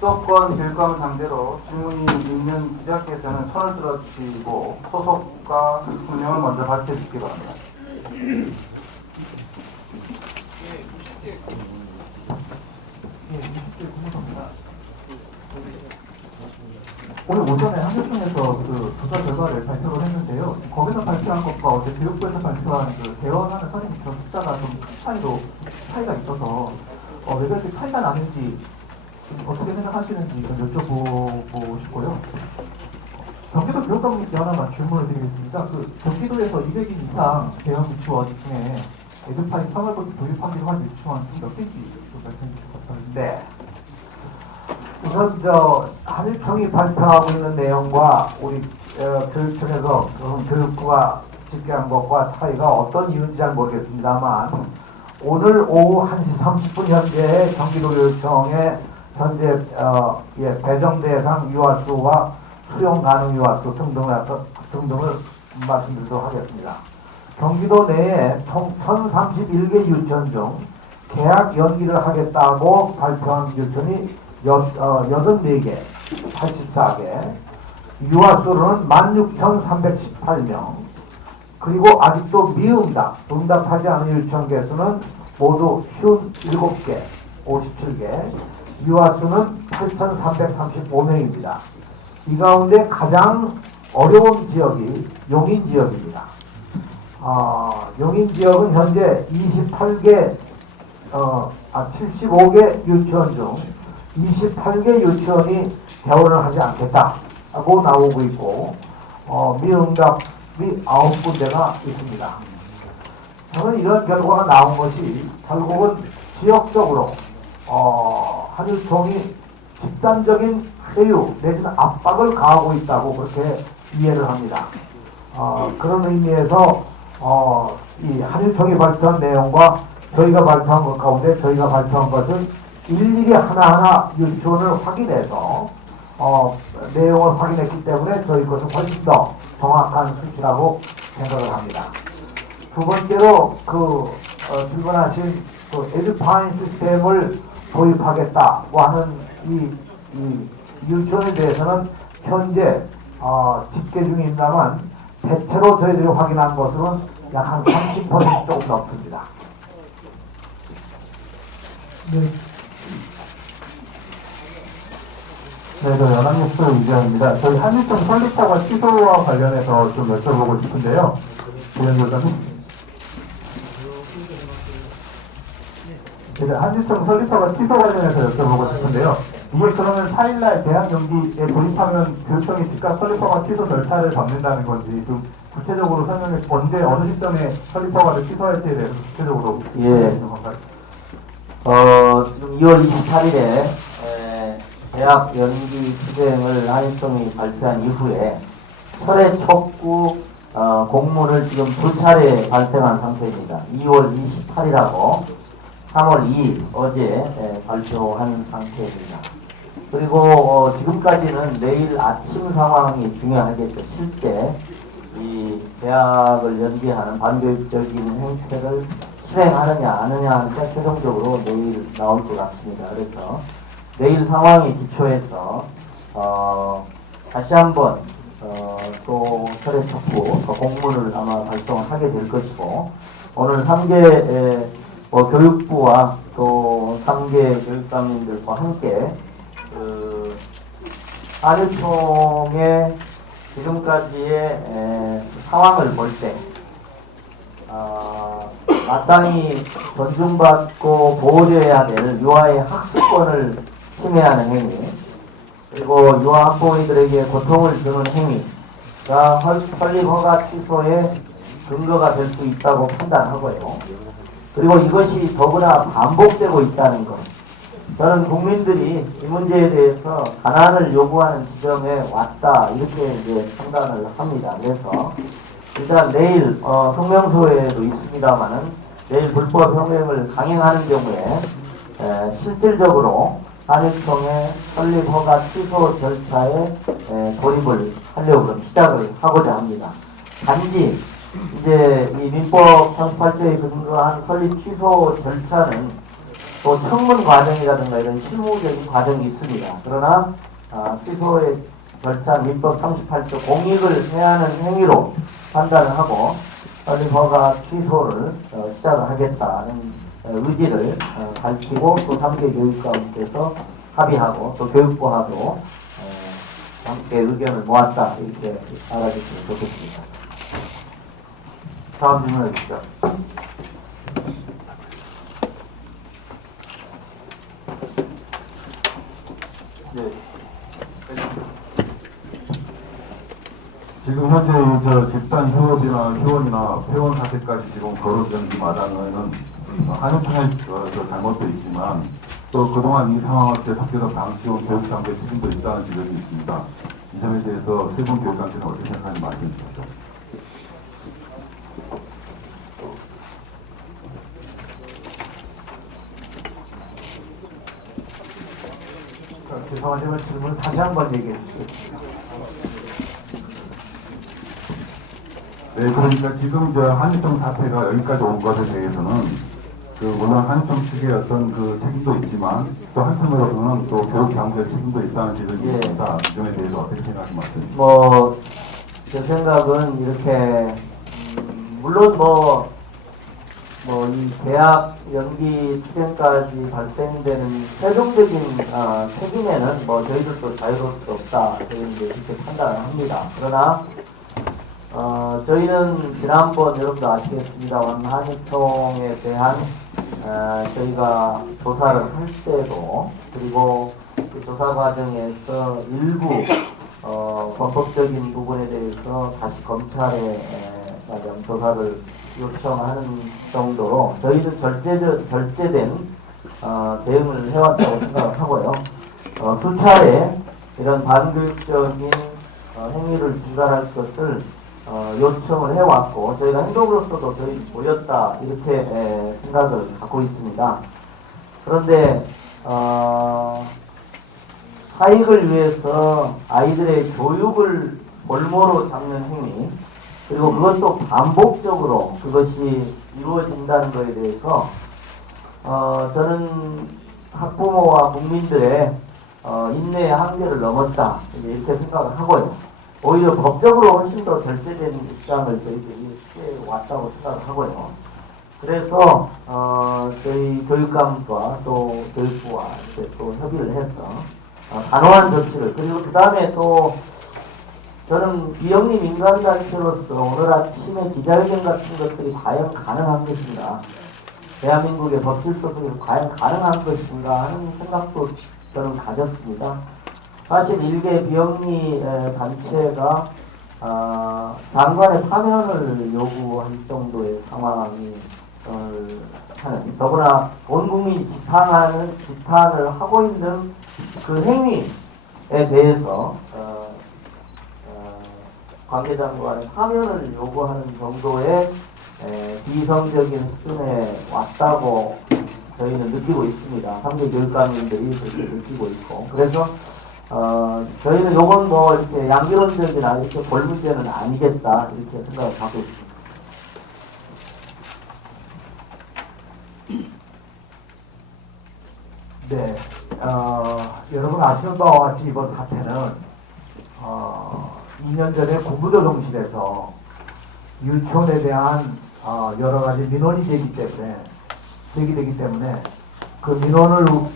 수도권 교육감을 상대로 질문이 있는 기자께서는 손을 들어주시고 소속과 분명을 먼저 밝혀 주시기 바랍니다. 오늘 오전에 한국통에서 그 조사 결과를 발표를 했는데요. 거기서 발표한 것과 어제 교육부에서 발표한 그 대원하는 선임 전 숫자가 좀 큰 차이가 있어서 왜 그렇게 차이가 나는지 어떻게 생각하시는지 좀 여쭤보고 싶고요. 경기도 교육감님께 하나만 질문을 드리겠습니다. 그 경기도에서 200인 이상 대형 유치원 중에 에듀파이 3월부터 도입하기로 한 유치원 몇 개인지 좀 말씀해 주실 것 같아요. 네. 우선 한일청이 발표하고 있는 내용과 우리 교육청에서 교육부가 집계한 것과 차이가 어떤 이유인지 잘 모르겠습니다만 오늘 오후 1시 30분 현재 경기도교육청에 현재 배정 대상 유아수와 수용 가능 유아수 등등을 말씀드리도록 하겠습니다. 경기도 내에 총 1031개 유치원 중 계약 연기를 하겠다고 발표한 유치원이 84개, 84개, 유아수로는 16,318명, 그리고 아직도 응답하지 않은 유치원 개수는 모두 57개, 57개, 유아수는 8,335명입니다. 이 가운데 가장 어려운 지역이 용인 지역입니다. 용인 지역은 현재 75개 유치원 중 28개 유치원이 개원을 하지 않겠다고 나오고 있고 미응답이 9군데가 있습니다. 저는 이런 결과가 나온 것이 결국은 지역적으로 한일총이 집단적인 회유 내지는 압박을 가하고 있다고 그렇게 이해를 합니다. 그런 의미에서 이 한일총이 발표한 내용과 저희가 발표한 것 가운데 저희가 발표한 것은 일일이 하나하나 유치원을 확인해서 내용을 확인했기 때문에 저희 것은 훨씬 더 정확한 수치라고 생각을 합니다. 두 번째로 질문하신 에듀파인 시스템을 도입하겠다고 하는 이 유치원에 대해서는 현재 집계 중입니다만 대체로 저희들이 확인한 것은 약 한 30% 조금 넘습니다. 네. 네, 저 연합뉴스 이재현입니다. 저희 한일청 설립허가 취소와 관련해서 좀 여쭤보고 싶은데요. 부연교사님. 네, 한일청 설립허가 취소 관련해서 여쭤보고 싶은데요. 이게 그러면 4일날 대학 연기에 돌입하면 교육청이 즉각 설립허가 취소 절차를 밟는다는 건지 좀 구체적으로 설명해 언제 어느 시점에 설립허가를 취소할지에 대해서 구체적으로 예. 지금 2월 28일에 대학 연기 투쟁을 한일총이 발표한 이후에 설의 촉구 공문을 지금 두 차례 발생한 상태입니다. 2월 28일하고 3월 2일 어제 발표한 상태입니다. 그리고 지금까지는 내일 아침 상황이 중요하겠죠. 실제 이 대학을 연기하는 반교육적인 행태를 실행하느냐 아느냐 하는데 최종적으로 내일 나올 것 같습니다. 그래서 내일 상황에 기초해서 다시 한번 또 설의 촉구 공문을 아마 발송하게 될 것이고 오늘 3개 교육부와 또 3개 교육감님들과 함께 한일총의 지금까지의 상황을 볼 때 마땅히 존중받고 보호되어야 될 유아의 학습권을 침해하는 행위, 그리고 유아 학부모들에게 고통을 주는 행위가 설립 허가 취소의 근거가 될 수 있다고 판단하고요. 그리고 이것이 더구나 반복되고 있다는 것. 저는 국민들이 이 문제에 대해서 가난을 요구하는 지점에 왔다 이렇게 이제 판단을 합니다. 그래서 일단 내일 성명서에도 있습니다만은 내일 불법 혁명을 강행하는 경우에 실질적으로 한일총의 설립 허가 취소 절차에 돌입을 하려고 그럼 시작을 하고자 합니다. 단지 이제 이 민법 38조에 근거한 설립 취소 절차는 또 청문 과정이라든가 이런 실무적인 과정이 있습니다. 그러나 취소의 절차 민법 38조 공익을 해하는 행위로 판단을 하고 빨리 허가 취소를 시작을 하겠다는 의지를 밝히고 또 3개 교육감께서 합의하고 또 교육부하고 함께 의견을 모았다 이렇게 알아주시면 좋겠습니다. 다음 질문해 주시죠. 네. 지금 현재 저 집단 휴업이나 휴원이나 폐원 사태까지 지금 거론된 이 마당에는 한육청의 저 잘못도 있지만 또 그동안 이 상황을 계속해서 방치온 교육장의 책임도 있다는 지적이 있습니다. 이 점에 대해서 세 분 교육장께는 어떻게 생각하는지 말씀해 주십시오. 죄송하지만 질문을 다시 한번 얘기해 주시겠습니다. 네, 그러니까 지금 저 한유청 사태가 여기까지 온 것에 대해서는 그 물론 한유청 측의 어떤 그 책임도 있지만 또 한편으로서는 또 교육 당국의 책임도 있다는 지적이 예. 있습니다. 이 점에 대해서 어떻게 생각하시는 말씀이십니까? 뭐, 제 생각은 이렇게, 물론 이 계약 연기期限까지 발생되는 최종적인 책임에는 저희들도 자유로울 수 없다. 저희는 이제 이렇게 판단을 합니다. 그러나, 저희는 지난번 여러분도 아시겠습니다만 한유통에 대한 저희가 조사를 할 때도 그리고 그 조사 과정에서 일부 범법적인 부분에 대해서 다시 검찰에 대한 조사를 요청하는 정도로 저희도 절제된 대응을 해왔다고 생각을 하고요. 수차례 이런 반교육적인 행위를 중단할 것을 요청을 해왔고 저희가 행동으로서도 저희 보였다 이렇게 생각을 갖고 있습니다. 그런데 사익을 위해서 아이들의 교육을 볼모로 잡는 행위 그리고 그것도 반복적으로 그것이 이루어진다는 것에 대해서 저는 학부모와 국민들의 인내의 한계를 넘었다 이렇게 생각을 하고요. 오히려 법적으로 훨씬 더 절제된 입장을 저희들이 취해왔다고 생각을 하고요. 그래서 저희 교육감과 또 교육부와 이렇게 또 협의를 해서 단호한 조치를 그리고 그 다음에 또 저는 비영리 민간단체로서 오늘 아침에 기자회견 같은 것들이 과연 가능한 것인가 대한민국의 법질 소송이 과연 가능한 것인가 하는 생각도 저는 가졌습니다. 사실 일개 비영리 단체가 장관의 파면을 요구할 정도의 상황이 하는 더구나 온 국민이 지탄을 하고 있는 그 행위에 대해서 관계장관의 파면을 요구하는 정도의 비성적인 수준에 왔다고 저희는 느끼고 있습니다. 3개 교육감님들이 그렇게 느끼고 있고 그래서 저희는 요건 이렇게 양기론적이나 이렇게 볼 문제는 아니겠다 이렇게 생각을 하고 있습니다. 네, 여러분 아시는 바와 같이 이번 사태는 2년 전에 국무조정실에서 유치원에 대한 여러 가지 민원이 제기되기 때문에 그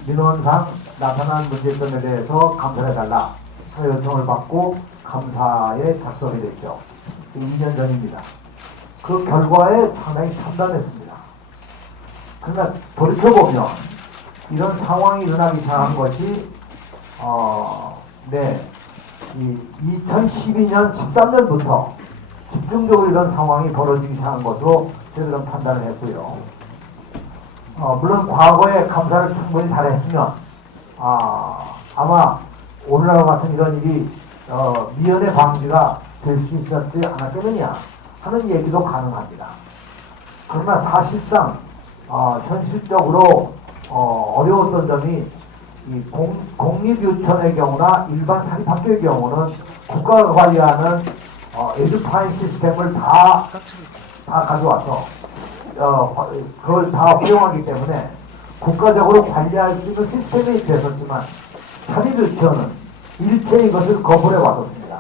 민원상 나타난 문제점에 대해서 감사를 해달라 하는 요청을 받고 감사에 작성이 됐죠. 2년 전입니다. 그 결과에 상당히 참담했습니다. 그러나 돌이켜보면 이런 상황이 일어나기 시작한 것이 이 2012년 13년부터 집중적으로 이런 상황이 벌어지기 시작한 것으로 저희들은 판단을 했고요. 물론 과거에 감사를 충분히 잘했으면 아마 오늘날과 같은 이런 일이 미연의 방지가 될 수 있었지 않았겠느냐 하는 얘기도 가능합니다. 그러나 사실상 현실적으로 어려웠던 점이 이 공립유치원의 경우나 일반 사립학교의 경우는 국가가 관리하는 에듀파인 시스템을 다 가져와서 그걸 다 활용하기 때문에 국가적으로 관리할 수 있는 시스템이 됐었지만 사립 유치원은 일체의 것을 거부해 왔었습니다.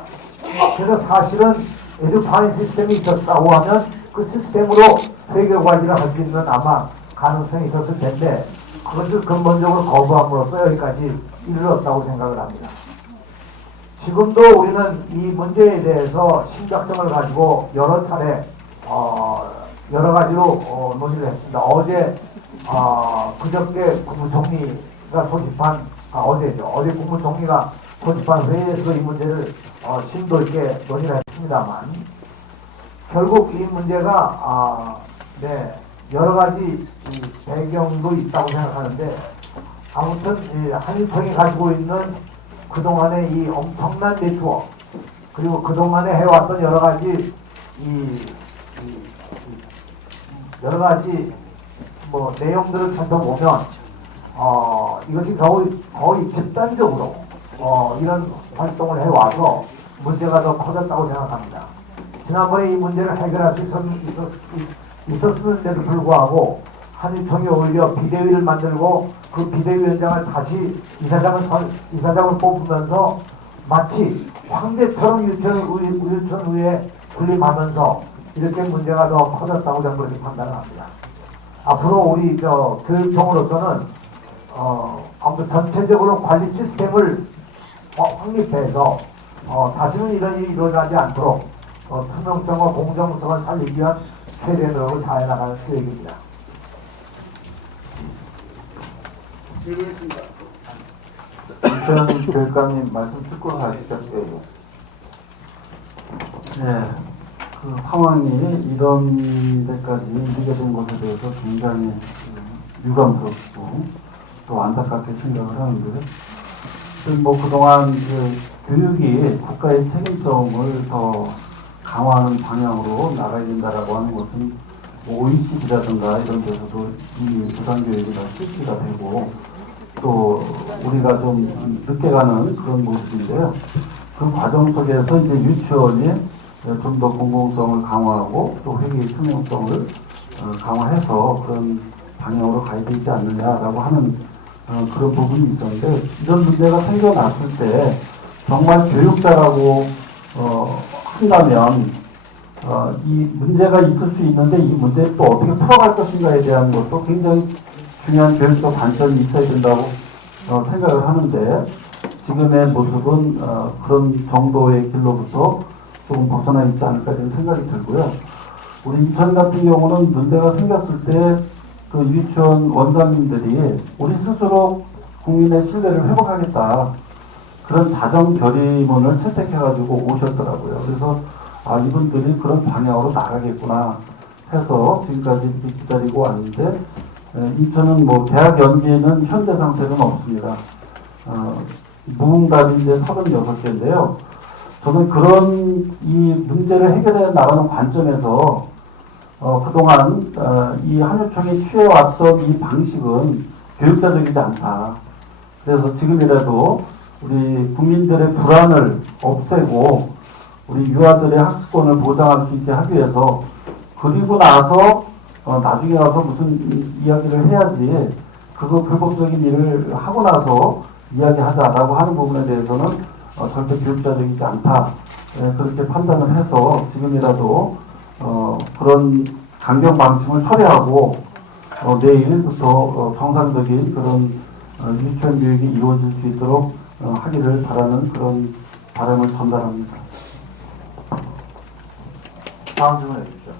그래서 사실은 에듀파인 시스템이 있었다고 하면 그 시스템으로 회계 관리를 할 수 있는 아마 가능성이 있었을 텐데 그것을 근본적으로 거부함으로써 여기까지 이르렀다고 생각을 합니다. 지금도 우리는 이 문제에 대해서 심각성을 가지고 여러 차례 여러 가지로 논의를 했습니다. 어제 그저께 국무총리가 소집한 어제죠. 어제 국무총리가 소집한 회의에서 이 문제를 심도 있게 논의를 했습니다만 결국 이 문제가 여러 가지 배경도 있다고 생각하는데 아무튼 한일총이 가지고 있는 그동안의 이 엄청난 네트워크 그리고 그동안에 해왔던 여러 가지 여러 가지 내용들을 살펴보면 이것이 거의 집단적으로 이런 활동을 해와서 문제가 더 커졌다고 생각합니다. 지난번에 이 문제를 해결할 수 있었는데도 불구하고 한일총이 오히려 비대위를 만들고 그 비대위원장을 다시 이사장을 뽑으면서 마치 황제처럼 유치원의회 군림하면서 이렇게 문제가 더 커졌다고 저는 그렇게 판단을 합니다. 앞으로 우리 교육청으로서는 아무튼 전체적으로 관리 시스템을 확립해서 다시는 이런 일이 일어나지 않도록 투명성과 공정성을 살리기 위한 최대의 노력을 다해 나가는 계획입니다. 이천 교육감님 말씀 듣고 가시죠. 네, 그 상황이 이런 데까지 이르게 된 것에 대해서 굉장히 유감스럽고 또 안타깝게 생각을 하는데요. 그동안 교육이 국가의 책임성을 더 강화하는 방향으로 나가야 된다라고 하는 것은 OECD라든가 이런 데서도 이미 부산교육이 다 실시가 되고 또 우리가 좀 늦게 가는 그런 모습인데요. 그 과정 속에서 이제 유치원이 좀 더 공공성을 강화하고 또 회계의 투명성을 강화해서 그런 방향으로 가야 되지 않느냐라고 하는 그런 부분이 있었는데 이런 문제가 생겨났을 때 정말 교육자라고 한다면 이 문제가 있을 수 있는데 이 문제를 또 어떻게 풀어갈 것인가에 대한 것도 굉장히 중요한 교육적 관점이 있어야 된다고 생각을 하는데 지금의 모습은 그런 정도의 길로부터 조금 벗어나 있지 않을까 이런 생각이 들고요. 우리 인천 같은 경우는 문제가 생겼을 때 그 유치원 원장님들이 우리 스스로 국민의 신뢰를 회복하겠다 그런 자정 결의문을 채택해가지고 오셨더라고요. 그래서 이분들이 그런 방향으로 나가겠구나 해서 지금까지 이렇게 기다리고 왔는데 인천은 대학 연계는 현재 상태는 없습니다. 무응답이 이제 36개인데요. 저는 그런 이 문제를 해결해 나가는 관점에서 그동안 이 한일총이 취해왔던 이 방식은 교육자적이지 않다. 그래서 지금이라도 우리 국민들의 불안을 없애고 우리 유아들의 학습권을 보장할 수 있게 하기 위해서 그리고 나서 나중에 와서 무슨 이야기를 해야지 그거 불법적인 일을 하고 나서 이야기하자라고 하는 부분에 대해서는 절대 교육자적이지 않다. 그렇게 판단을 해서 지금이라도 그런 강경 방침을 철회하고 내일부터 정상적인 그런 유치원 교육이 이루어질 수 있도록 하기를 바라는 그런 바람을 전달합니다. 다음 질문해 주십시오.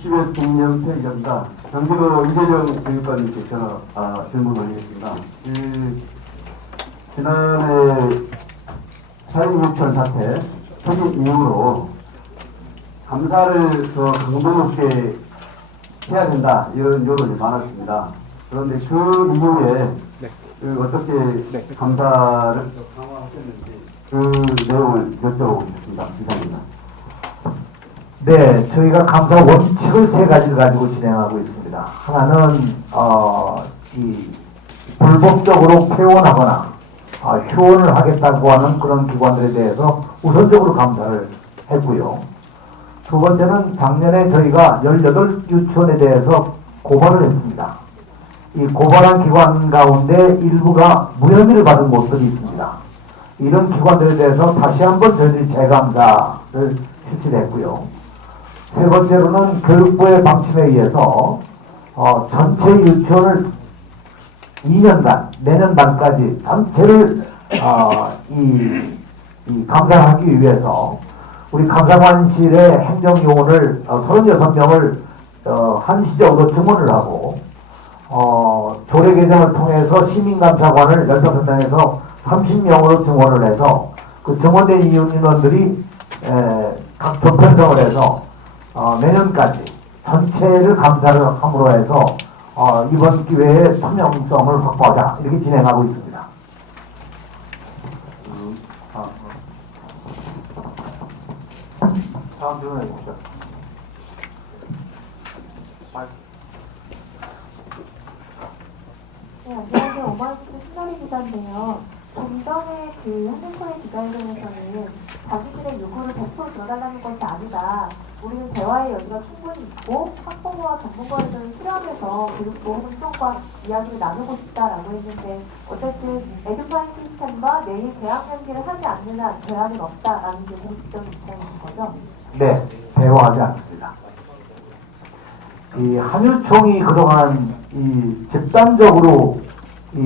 CBS 김영태 기자입니다. 경기도 이재령 교육관님께 제가 질문 올리겠습니다. 지난해 사회유치원 사태 터진 이후로 감사를 더 강도 높게 해야 된다 이런 여론이 많았습니다. 그런데 그 이후에 어떻게 감사를 더 강화하셨는지 그 내용을 여쭤보고 싶습니다. 이상입니다. 네, 저희가 감사 원칙을 세 가지를 가지고 진행하고 있습니다. 하나는 이 불법적으로 폐원하거나 휴원을 하겠다고 하는 그런 기관들에 대해서 우선적으로 감사를 했고요. 두 번째는 작년에 저희가 18 유치원에 대해서 고발을 했습니다. 이 고발한 기관 가운데 일부가 무혐의를 받은 곳들이 있습니다. 이런 기관들에 대해서 다시 한번 저희들이 재감사를 실시했고요. 세 번째로는 교육부의 방침에 의해서 전체 유치원을 2년간 내년 말까지 전체를 이 감사하기 위해서 우리 감사관실의 행정요원을 36명을 한시적으로 증원을 하고 조례 개정을 통해서 시민감사관을 15명에서 30명으로 증원을 해서 그 증원된 인원들이 각 조편성을 해서 내년까지 전체를 감사를 함으로 해서 이번 기회에 투명성을 확보하자 이렇게 진행하고 있습니다. 다음 질문해 주십시오. 네, 안녕하세요. 오마이뉴스 신나리 기자인데요. 좀 전에 그 한국코의 기자회견에서는 자기들의 요구를 100% 들어달라는 것이 아니다. 우리는 대화의 여지가 충분히 있고 학부모와 전문가의 좀 수렴해서 교육부 행정과 이야기를 나누고 싶다라고 했는데 어쨌든 에듀파인 시스템과 내일 대학 연기를 하지 않는 한 대안은 없다라는 게 공식적인 입장인 거죠? 네, 대화하지 않습니다. 이 한유총이 그동안 이 집단적으로 이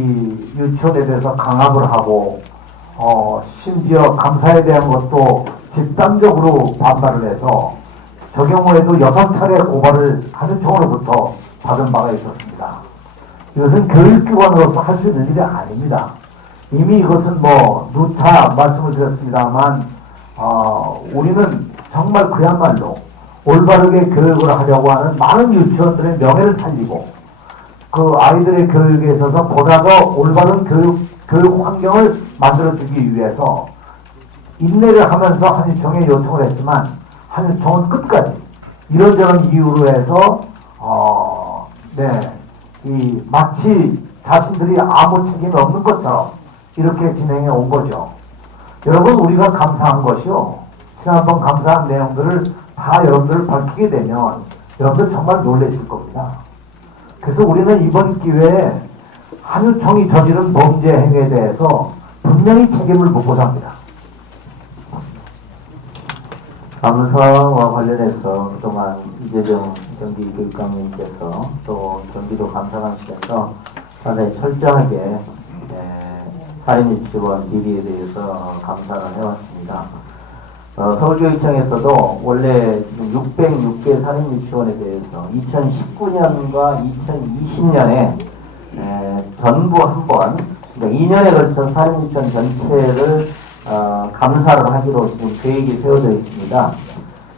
유치원에 대해서 강압을 하고 심지어 감사에 대한 것도 집단적으로 반발을 해서 저 경우에도 6차례 고발을 한유총으로부터 받은 바가 있었습니다. 이것은 교육기관으로서 할 수 있는 일이 아닙니다. 이미 이것은 뭐 누차 말씀을 드렸습니다만 우리는 정말 그야말로 올바르게 교육을 하려고 하는 많은 유치원들의 명예를 살리고 그 아이들의 교육에 있어서 보다 더 올바른 교육 환경을 만들어주기 위해서 인내를 하면서 한유총에 요청을 했지만 한유총은 끝까지 이런저런 이유로 해서 이 마치 자신들이 아무 책임이 없는 것처럼 이렇게 진행해 온 거죠. 여러분 우리가 감사한 것이요. 지난번 감사한 내용들을 다 여러분들 밝히게 되면 여러분들 정말 놀라실 겁니다. 그래서 우리는 이번 기회에 한유총이 저지른 범죄 행위에 대해서 분명히 책임을 묻고자 합니다. 감사와 관련해서 그동안 이재정 경기교육감님께서 또 경기도 감사관실에서 상당히 철저하게 살인유치원 비리에 대해서 감사를 해왔습니다. 서울교육청에서도 원래 지금 606개 살인유치원에 대해서 2019년과 2020년에 전부 한번 그러니까 2년에 걸쳐 살인유치원 전체를 감사를 하기로 지금 계획이 세워져 있습니다.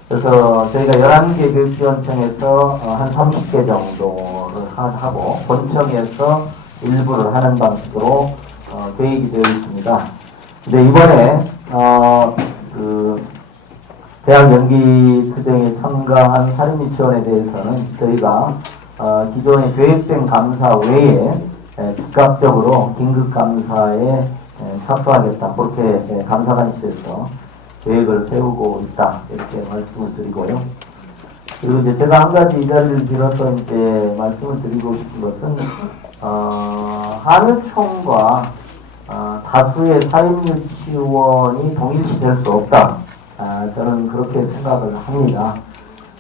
그래서 저희가 11개 교육지원청에서 한 30개 정도를 하고 본청에서 일부를 하는 방식으로 계획이 되어 있습니다. 근데 이번에 그 대학 연기 투쟁에 참가한 살인유치원에 대해서는 저희가 기존에 계획된 감사 외에 즉각적으로 긴급감사에 착수하겠다. 그렇게 감사관실에서 계획을 세우고 있다. 이렇게 말씀을 드리고요. 그리고 이제 제가 한 가지 이 자리를 빌어서 이제 말씀을 드리고 싶은 것은 한유총과 다수의 사립유치원이 동일시 될 수 없다. 저는 그렇게 생각을 합니다.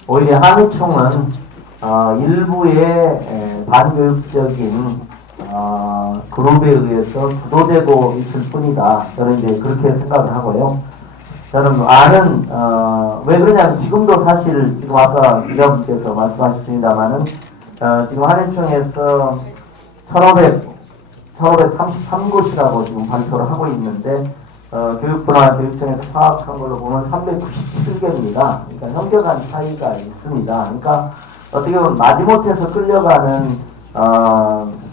오히려 한유총은 일부의 반교육적인 그룹에 의해서 주도되고 있을 뿐이다. 저는 이제 그렇게 생각을 하고요. 저는 왜 그러냐면 지금도 사실 지금 아까 기자분께서 말씀하셨습니다만은 지금 한유총에서 1533곳이라고 지금 발표를 하고 있는데 교육부나 교육청에서 파악한 걸로 보면 397개입니다. 그러니까 현격한 차이가 있습니다. 그러니까 어떻게 보면 마지못해서 끌려가는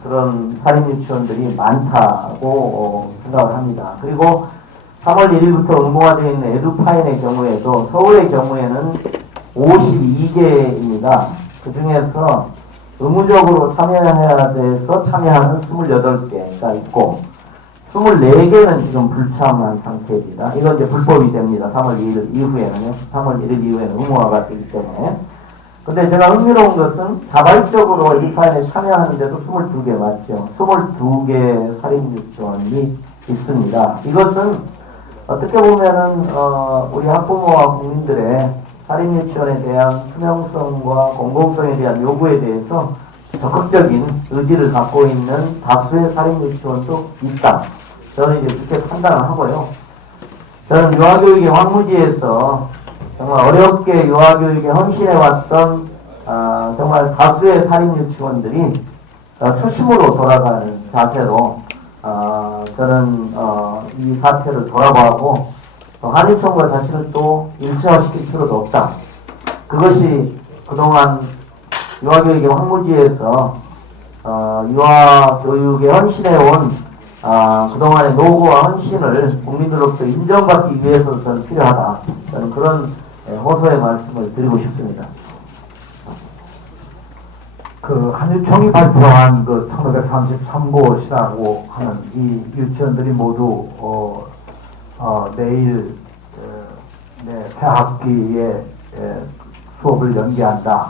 그런 살인유치원들이 많다고 생각을 합니다. 그리고 3월 1일부터 응모가 되어 있는 에듀파인의 경우에도 서울의 경우에는 52개입니다. 그 중에서 의무적으로 참여해야 돼서 참여하는 28개가 있고 24개는 지금 불참한 상태입니다. 이건 이제 불법이 됩니다. 3월 2일 이후에는요. 3월 1일 이후에는 의무화가 되기 때문에 근데 제가 흥미로운 것은 자발적으로 에듀파인에 참여하는데도 22개 맞죠? 22개 사립유치원이 있습니다. 이것은 어떻게 보면은 우리 학부모와 국민들의 사립유치원에 대한 투명성과 공공성에 대한 요구에 대해서 적극적인 의지를 갖고 있는 다수의 사립유치원도 있다. 저는 이제 그렇게 판단을 하고요. 저는 유아교육의 황무지에서 정말 어렵게 유아교육에 헌신해왔던 정말 다수의 사립유치원들이 초심으로 돌아가는 자세로 저는 이 사태를 돌아보고 한유총과 자신을 또 일체화시킬 필요도 없다. 그것이 그동안 유아교육의 황무지에서 유아교육에 헌신해온 그동안의 노고와 헌신을 국민들로부터 인정받기 위해서 저는 필요하다. 저는 그런 호소의 말씀을 드리고 싶습니다. 그 한유총이 발표한 그 1533곳이라고 하는 이 유치원들이 모두 내일 새 학기에 수업을 연기한다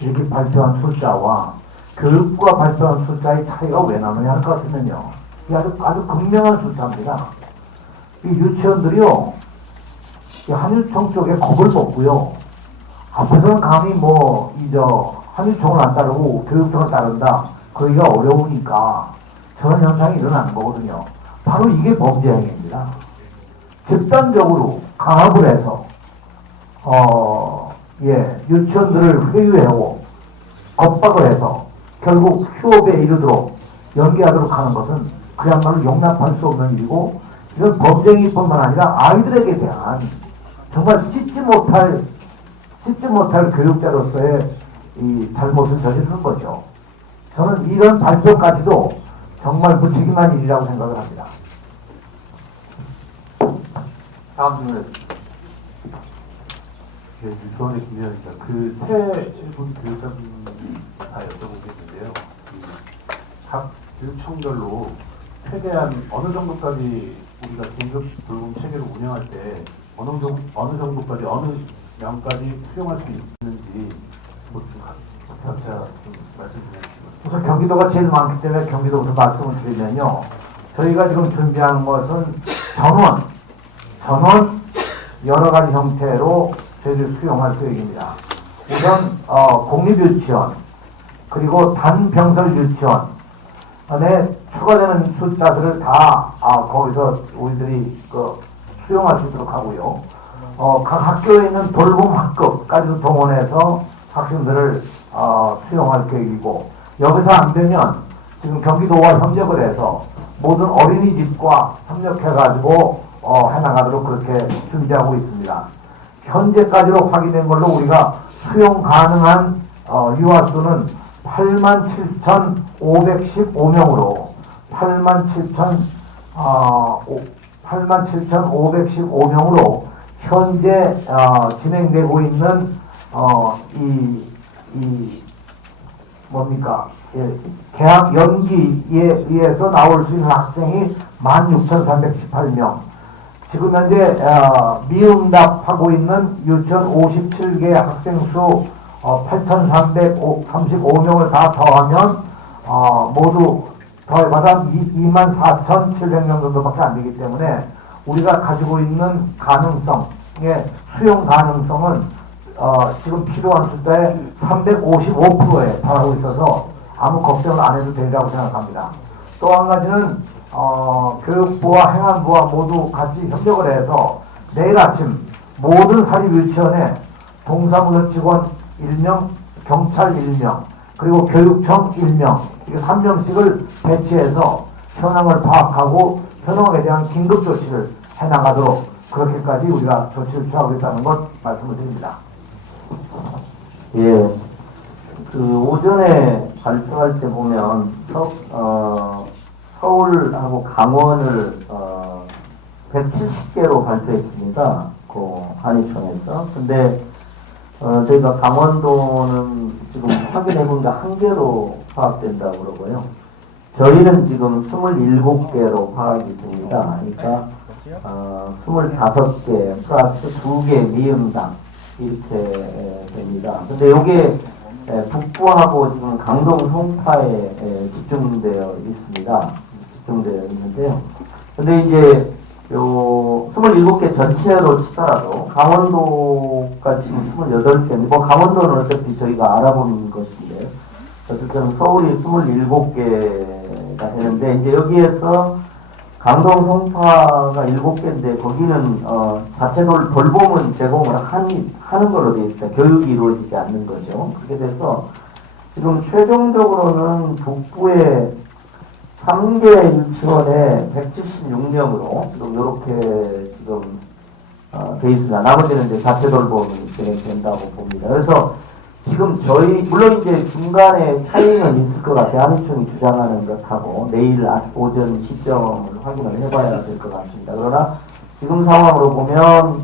이렇게 발표한 숫자와 교육부가 발표한 숫자의 차이가 왜 나느냐 할 것 같으면요, 이 아주 극명한 숫자입니다. 이 유치원들이요, 이 한유총 쪽에 겁을 먹고요, 앞에서는 감히 한유총을 안 따르고 교육청을 따른다, 그러기가 어려우니까 저런 현상이 일어나는 거거든요. 바로 이게 범죄 행위입니다. 집단적으로 강압을 해서 유치원들을 회유하고 겁박을 해서 결국 휴업에 이르도록 연기하도록 하는 것은 그야말로 용납할 수 없는 일이고, 이건 범죄 행위뿐만 아니라 아이들에게 대한 정말 씻지 못할 교육자로서의 이 잘못을 저지르는 거죠. 저는 이런 발표까지도 정말 무책임한 일이라고 생각을 합니다. 다음 질문. 유치원의 김현입니다. 새 일본 교육자분 다 여쭤보겠는데요. 각 교육청별로 최대한 어느 정도까지 우리가 긴급 돌봄 체계를 운영할 때 어느 정도까지 어느 양까지 수용할 수 있는지 각자 좀 말씀 주시면. 우선 경기도가 제일 많기 때문에 경기도부터 말씀을 드리면요, 저희가 지금 준비하는 것은 전원 여러 가지 형태로 저희들 수용할 계획입니다. 우선 공립유치원, 그리고 단병설 유치원 안에 추가되는 숫자들을 다 거기서 우리들이 수용할 수 있도록 하고요. 각 학교에 있는 돌봄 학급까지도 동원해서 학생들을 수용할 계획이고, 여기서 안 되면 지금 경기도와 협력을 해서 모든 어린이집과 협력해가지고 해나가도록 그렇게 준비하고 있습니다. 현재까지로 확인된 걸로 우리가 수용 가능한 유아 수는 87,515명으로 87,515명으로 현재 진행되고 있는 개학 연기에 의해서 나올 수 있는 학생이 16,318명. 지금 현재 미응답하고 있는 유치원 57개 학생 수 8,335명을 다 더하면 모두 더해봐서 24,700명 정도밖에 안 되기 때문에 우리가 가지고 있는 가능성의 수용 가능성은 지금 필요한 숫자의 355%에 달하고 있어서 아무 걱정을 안 해도 되리라고 생각합니다. 또 한 가지는 교육부와 행안부와 모두 같이 협력을 해서 내일 아침 모든 사립유치원에 동사무소 직원 1명, 경찰 1명, 그리고 교육청 1명, 이게 3명씩을 배치해서 현황을 파악하고 현황에 대한 긴급 조치를 해나가도록 그렇게까지 우리가 조치를 취하고 있다는 것 말씀을 드립니다. 예, 오전에 발표할 때 보면 서울하고 강원을 170개로 발표했습니다. 그 한유총에서. 근데 저희가 강원도는 지금 확인해 본 게 1개로 파악된다고 그러고요. 저희는 지금 27개로 파악이 됩니다. 그러니까 25개 플러스 2개 미응당, 이렇게 됩니다. 근데 이게 북부하고 지금 강동 송파에 집중되어 있습니다. 집중되어 있는데요. 근데 이제 요 27개 전체로 치더라도 강원도가 지금 28개인데 뭐 강원도는 어차피 저희가 알아보는 것인데 어쨌든 서울이 27개가 되는데 이제 여기에서 강동 송파가 7개인데 거기는 자체 돌봄은 제공을 하는 걸로 되어 있습니다. 교육이 이루어지지 않는 거죠. 그렇게 돼서 지금 최종적으로는 북부에 3개 유치원에 176명으로 지금 이렇게 지금 돼 있습니다. 나머지는 이제 자체 돌봄이 진행된다고 봅니다. 그래서 지금 저희 물론 이제 중간에 차이는 있을 것 같아요. 한의총이 주장하는 것하고 내일 오전 시점을 확인을 해봐야 될 것 같습니다. 그러나 지금 상황으로 보면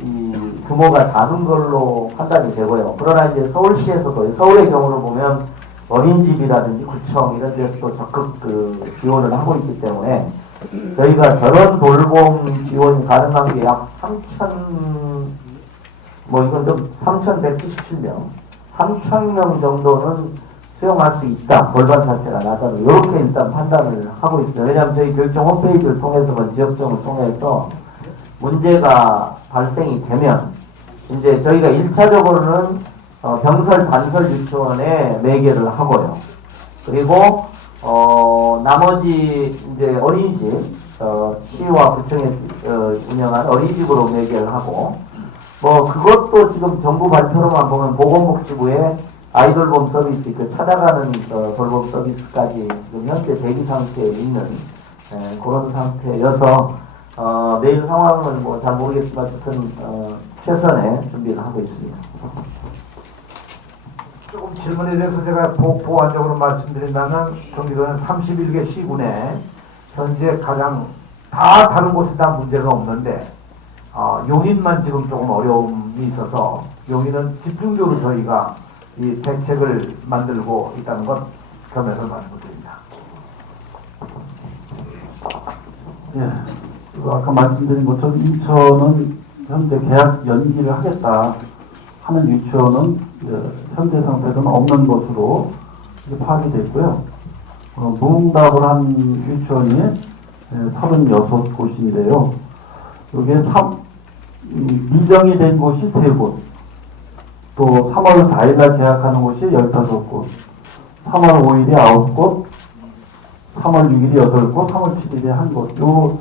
이 규모가 작은 걸로 판단이 되고요. 그러나 이제 서울시에서도 서울의 경우를 보면 어린이집이라든지 구청 이런 데서도 적극 지원을 하고 있기 때문에 저희가 저런 돌봄 지원이 가능한 게 약 3,177명, 3,000명 정도는 수용할 수 있다. 골반 상태가 낮아도 이렇게 일단 판단을 하고 있어요. 왜냐하면 저희 교육청 홈페이지를 통해서는 지역청을 통해서 문제가 발생이 되면 이제 저희가 1차적으로는 병설 단설 유치원에 매개를 하고요. 그리고 나머지 이제 어린이집 시와 구청에 운영한 어린이집으로 매개를 하고 뭐 그것도 지금 정부 발표로만 보면 보건복지부에 아이돌봄 서비스 찾아가는 돌봄 서비스까지 지금 현재 대기 상태에 있는 그런 상태여서 내일 상황은 뭐 잘 모르겠지만 어쨌든 최선의 준비를 하고 있습니다. 조금 질문에 대해서 제가 보완적으로 말씀드린다면 경기도는 31개 시군에 현재 가장 다 다른 곳이 다 문제가 없는데 용인만 지금 조금 어려움이 있어서 용인은 집중적으로 저희가 이 대책을 만들고 있다는 것 겸해서 말씀드립니다. 예, 아까 말씀드린 것처럼 인천은 현재 계약 연기를 하겠다 하는 유치원은 현재 상태로는 없는 것으로 파악이 됐고요. 무응답을 한 유치원이 36곳인데요. 여기에 미정이 된 곳이 3곳, 또 3월 4일날 계약하는 곳이 15곳, 3월 5일에 9곳, 3월 6일이 8곳, 3월 7일에 1곳. 요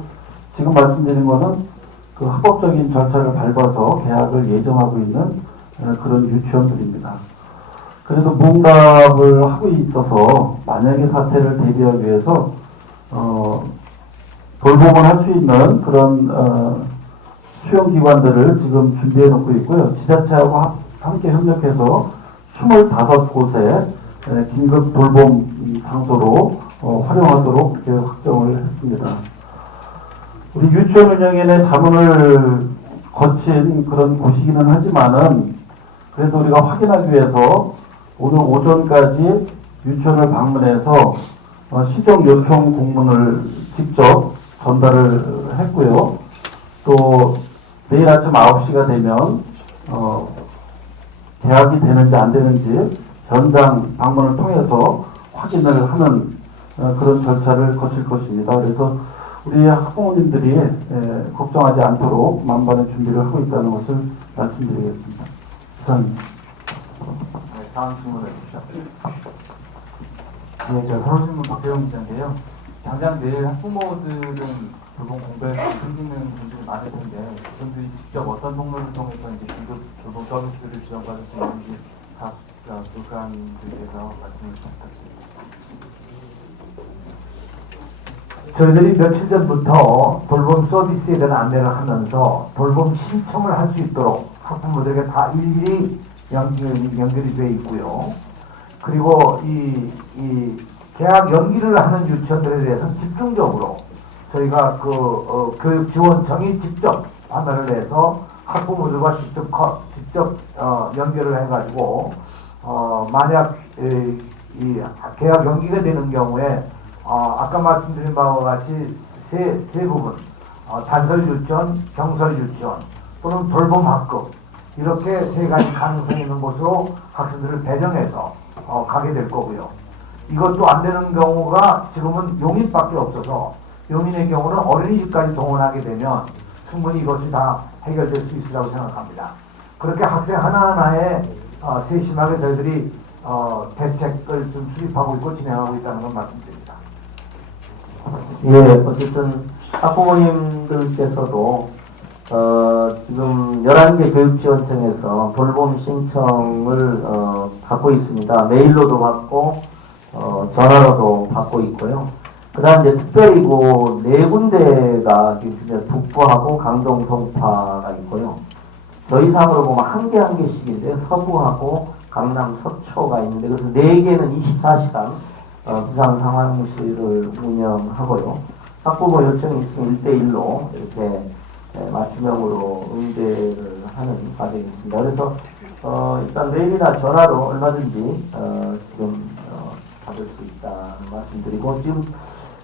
지금 말씀드린 거는 그 합법적인 절차를 밟아서 계약을 예정하고 있는 그런 유치원들입니다. 그래도 무응답을 하고 있어서 만약에 사태를 대비하기 위해서 돌봄을 할 수 있는 그런 수용기관들을 지금 준비해 놓고 있고요. 지자체하고 함께 협력해서 25곳에 긴급 돌봄 장소로 활용하도록 이렇게 확정을 했습니다. 우리 유치원 운영에는 자문을 거친 그런 곳이기는 하지만은 그래도 우리가 확인하기 위해서 오늘 오전까지 유치원을 방문해서 시정 요청 공문을 직접 전달을 했고요. 또 내일 아침 9시가 되면 계약이 되는지 안 되는지 현장 방문을 통해서 확인을 하는 그런 절차를 거칠 것입니다. 그래서 우리 학부모님들이 걱정하지 않도록 만반의 준비를 하고 있다는 것을 말씀드리겠습니다. 이상입니다. 다음 질문해 주시죠. 네, 저 서울신문 박대영 기자인데요. 당장 내일 학부모들은 돌봄 공백이 생기는 분들이 많을 텐데 그분들이 직접 어떤 통로를 통해서 이제 긴급 돌봄 서비스를 지원받을 수 있는지 각 교육감들께서 말씀을 부탁드립니다. 저희들이 며칠 전부터 돌봄 서비스에 대한 안내를 하면서 돌봄 신청을 할 수 있도록 학부모들에게 다 일일이 연결이 되어 있고요. 그리고 이 계약 연기를 하는 유치원들에 대해서 집중적으로 저희가 교육 지원청이 직접 판단을 해서 학부모들과 직접 연결을 해가지고 만약 이 계약 연기가 되는 경우에 아까 말씀드린 바와 같이 세 부분 단설 유치원, 경설 유치원, 또는 돌봄 학급 이렇게 세 가지 가능성이 있는 곳으로 학생들을 배정해서 가게 될 거고요. 이것도 안 되는 경우가 지금은 용인밖에 없어서 용인의 경우는 어린이집까지 동원하게 되면 충분히 이것이 다 해결될 수 있으라고 생각합니다. 그렇게 학생 하나하나에 세심하게 저희들이 대책을 좀 수립하고 있고 진행하고 있다는 걸 말씀드립니다. 예, 어쨌든 학부모님들께서도 지금 11개 교육지원청에서 돌봄 신청을 받고 있습니다. 메일로도 받고 전화로도 받고 있고요. 그 다음 이제 특별히 그 네 군데가 북부하고 강동 송파가 있고요. 저희상으로 보면 한 개 한 개씩인데 서부하고 강남 서초가 있는데 그래서 네 개는 24시간 비상 상황실을 운영하고요. 학부모 요청이 있으면 1대1로 이렇게 맞춤형으로 응대를 하는 과정이 있습니다. 그래서 일단 메일이나 전화로 얼마든지 지금 받을 수 있다는 말씀드리고 지금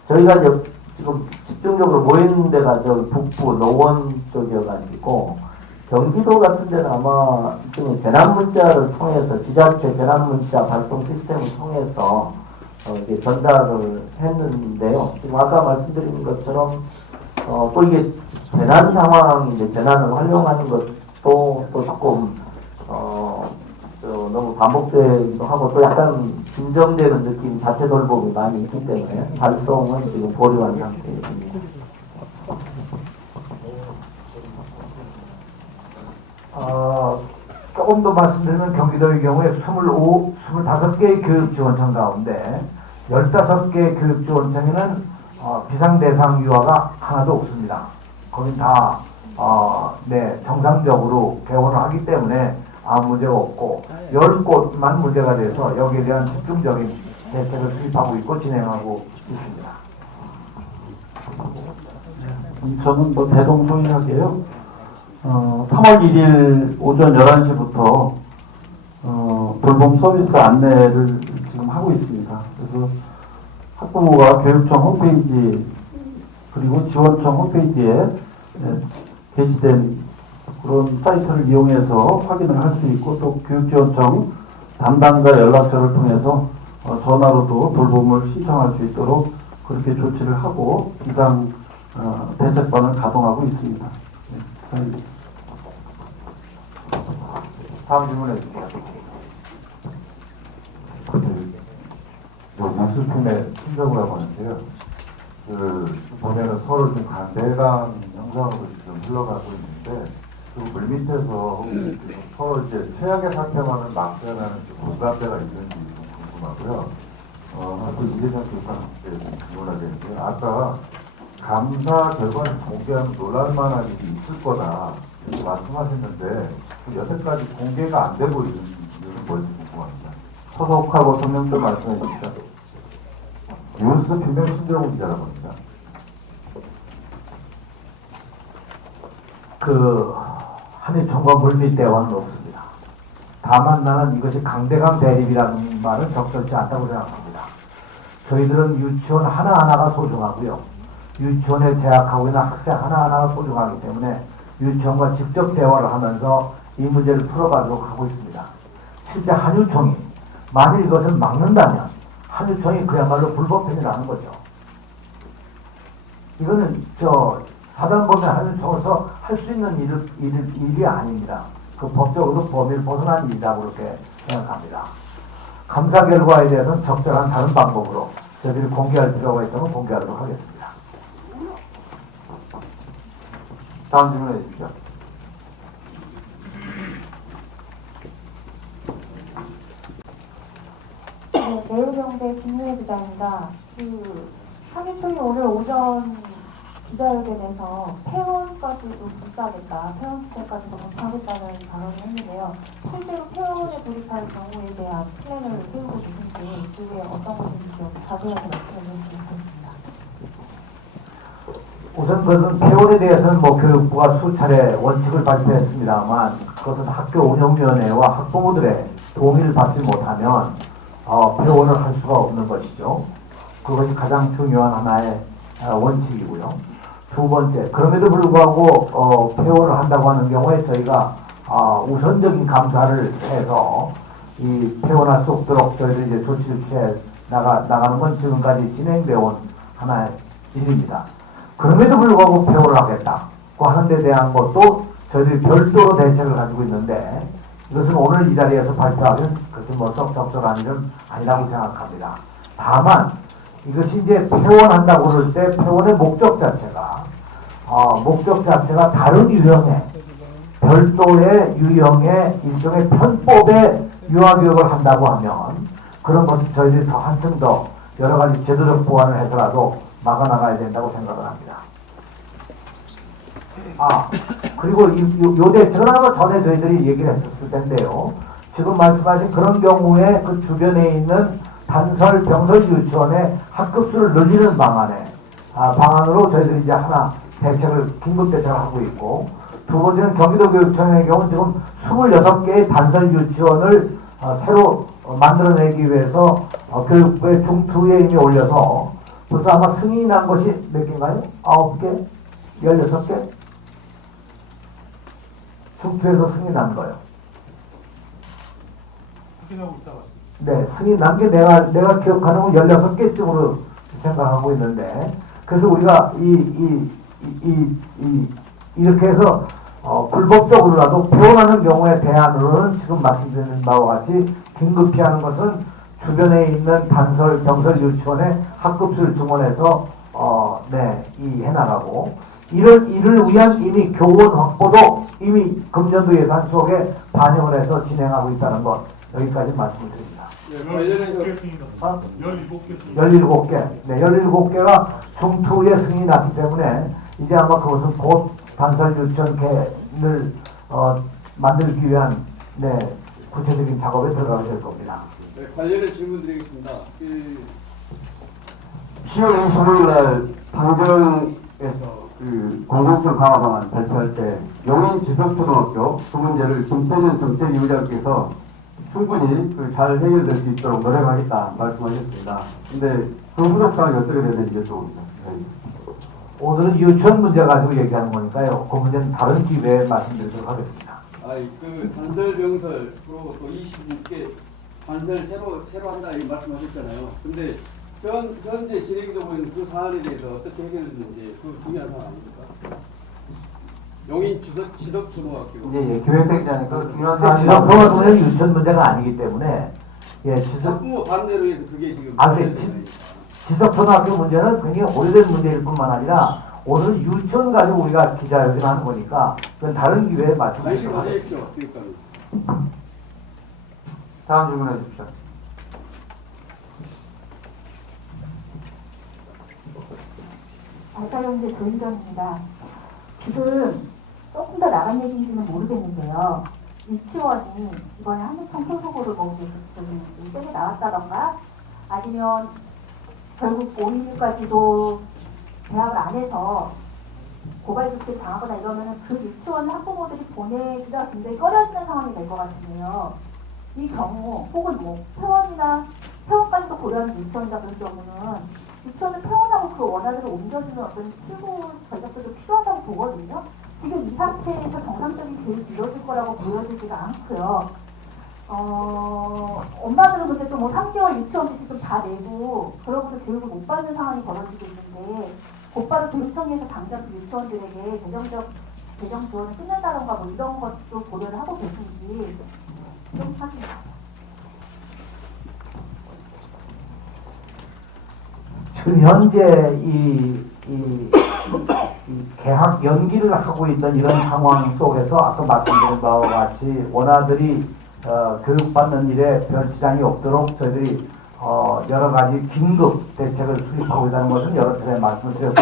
저희가 이제 지금 집중적으로 모이는 데가 저기 북부 노원 쪽이어가지고 경기도 같은 데는 아마 지금 재난문자를 통해서 지자체 재난문자 발송 시스템을 통해서 이게 전달을 했는데요. 지금 아까 말씀드린 것처럼 또 이게 재난 상황인데 재난을 활용하는 것도 또 조금 너무 반복되기도 하고 또 약간 긴정되는 느낌 자체 돌봄이 많이 있기 때문에 발송은 지금 보류한 상태입니다. 조금 더 말씀드리면 경기도의 경우에 25개의 교육지원청 가운데 15개 교육지원청에는 비상대상 유아가 하나도 없습니다. 거긴 다 정상적으로 개원을 하기 때문에 아무 문제가 없고 10곳만 문제가 돼서 여기에 대한 집중적인 대책을 수립하고 있고 진행하고 있습니다. 저는 뭐 대동소이하게요. 3월 1일 오전 11시부터 돌봄 서비스 안내를 지금 하고 있습니다. 그래서 학부모가 교육청 홈페이지 그리고 지원청 홈페이지에 게시된 그런 사이트를 이용해서 확인을 할 수 있고 또 교육지원청 담당자 연락처를 통해서 전화로도 돌봄을 신청할 수 있도록 그렇게 조치를 하고 비상 대책반을 가동하고 있습니다. 네, 다음 질문해 주세요. 연수팀의 팀장이라고 하는데요. 보면은 서로 좀 간대간 형상으로 지금 흘러가고 있는데 그 물밑에서 서로 이제 최악의 사태만은 막대하는 공감대가 있는지 좀 궁금하고요. 또 이재정 교육감께 질문하겠는데 아까 감사 결과를 공개하면 놀랄만한 일이 있을 거다 이렇게 말씀하셨는데 여태까지 공개가 안 되고 있는 이유는 뭔지 궁금합니다. 소속하고 성명 좀 말씀해 주시죠. 뉴스 비명 신재롱 기자라고 합니다. 한일총과 물밑대화는 없습니다. 다만 나는 이것이 강대강 대립이라는 말은 적절치 않다고 생각합니다. 저희들은 유치원 하나하나가 소중하고요. 유치원에 재학하고 있는 학생 하나하나가 소중하기 때문에 유치원과 직접 대화를 하면서 이 문제를 풀어가도록 하고 있습니다. 실제 한유총이 만일 이것을 막는다면 한유총이 그야말로 불법행위라는 거죠. 이거는 사단법인 한유총에서 할 수 있는 일이 아닙니다. 그 법적으로 범위를 벗어난 일이라고 그렇게 생각합니다. 감사 결과에 대해서는 적절한 다른 방법으로 저희들이 공개할 필요가 있다면 공개하도록 하겠습니다. 다음 질문해 주십시오. 네, 매일경제 김윤혜 기자입니다. 한일총이 오늘 오전 기자회견에서 폐원까지도 불사하겠다, 폐원 주제까지도 검토하겠다는 발언을 했는데요. 실제로 폐원에 돌입할 경우에 대한 플랜을 세우고 계신지 그게 어떤 것인지 좀 자세하게 말씀해 주시면 좋겠습니다. 우선 그것은 폐원에 대해서는 교육부가 수차례 원칙을 발표했습니다만 그것은 학교 운영위원회와 학부모들의 동의를 받지 못하면 폐원을 할 수가 없는 것이죠. 그것이 가장 중요한 하나의 원칙이고요. 두 번째, 그럼에도 불구하고 폐원을 한다고 하는 경우에 저희가 우선적인 감사를 해서 이 폐원할 수 없도록 저희들이 이제 조치를 취해 나가는 건 지금까지 진행되어 온 하나의 일입니다. 그럼에도 불구하고 폐원을 하겠다고 하는 데 대한 것도 저희들이 별도로 대책을 가지고 있는데 이것은 오늘 이 자리에서 발표하면 그것이 뭐 썩 적절한 일은 아니라고 생각합니다. 다만 이것이 이제 폐원한다고 그럴 때 폐원의 목적 자체가 다른 유형의 별도의 유형의 일종의 편법의 유아교육을 한다고 하면 그런 것을 저희들이 더 한층 더 여러 가지 제도적 보완을 해서라도 막아나가야 된다고 생각을 합니다. 그리고 요 대책은 아마 전에 저희들이 얘기를 했었을 텐데요. 지금 말씀하신 그런 경우에 그 주변에 있는 단설, 병설 유치원의 학급수를 늘리는 방안으로 저희들이 이제 하나 긴급 대책을 하고 있고, 두 번째는 경기도교육청의 경우는 지금 26개의 단설 유치원을 새로 만들어내기 위해서 교육부에 중투에 이미 올려서 벌써 아마 승인이 난 것이 몇 개인가요? 9개? 16개? 중투에서 승인 난 거예요. 확인하고 있다 왔습니다. 네, 승인 난 게 내가 기억하는 건 16개쯤으로 생각하고 있는데, 그래서 우리가 이렇게 해서 불법적으로라도 폐원하는 경우에 대안으로는 지금 말씀드린 바와 같이 긴급히 하는 것은 주변에 있는 단설, 병설 유치원에 학급수를 증원해서 해나가고, 이를 위한 이미 교원 확보도 이미 금년도 예산 속에 반영을 해서 진행하고 있다는 것, 여기까지 말씀을 드립니다. 네, 17개. 네, 17개가 중투에 승인이 났기 때문에 이제 아마 그것은 곧 단설 유치원을 만들기 위한 구체적인 작업에 들어가게 될 겁니다. 네, 관련해 질문 드리겠습니다. 10월 25일 날 당정에서 공공성 강화 방안 발표할 때 용인 지석초등학교 그 문제를 김태년 정책위원장께서 충분히 잘 해결될 수 있도록 노력하겠다 말씀하셨습니다. 근데 그 후속 사항이 어떻게 되는지 여쭤봅니다. 오늘은 유치원 문제 가지고 얘기하는 거니까요. 그 문제는 다른 기회에 말씀드리도록 하겠습니다. 단설 병설 그리고 또 26개 단설 새로 한다 이 말씀하셨잖아요. 근데 현재 진행되고 있는 그 사안에 대해서 어떻게 해결됐는지 그 중요한 사안 아닙니까? 용인 지덕초등학교. 예, 교육생이니까 중요한 지석초등학교는 유치원 문제가 아니기 때문에 학부모 반대로 해서 그게 지금 지석초등학교 문제는 굉장히 오래된 문제일 뿐만 아니라 오늘 유치원 가지고 우리가 기자회견 하는 거니까 그건 다른 기회에 말씀드리도록 하겠습니다. 다음 질문해 주십시오. 알파연대 조인정입니다. 지금 조금 더 나간 얘기인지는 모르겠는데요. 유치원이 이번에 한국형 소속으로 좀 세게 나왔다던가 아니면 결국 5.16까지도 대학을 안 해서 고발 조치를 당하거나 이러면 그 유치원 학부모들이 보내기가 굉장히 꺼려지는 상황이 될 것 같은데요. 이 경우 혹은 폐원까지도 고려하는 유치원이다 그런 경우는 유치원을 폐원하고 그 원안으로 옮겨주는 어떤 실무 전략들도 필요하다고 보거든요. 지금 이 상태에서 정상적인 교육이 이루어질 거라고 보여지지가 않고요. 엄마들은 근데 또 3개월 유치원 비식도 다 내고 그러고도 교육을 못 받는 상황이 벌어지고 있는데 곧바로 교육청에서 당장 그 유치원들에게 재정 지원을 끝낸다던가 이런 것도 고려를 하고 계신지 좀 확인해주세요. 지금 현재 이 개학 연기를 하고 있던 이런 상황 속에서 아까 말씀드린 바와 같이 원아들이 교육받는 일에 별 지장이 없도록 저희들이 여러 가지 긴급 대책을 수립하고 있다는 것은 여러 차례 말씀을 드렸고,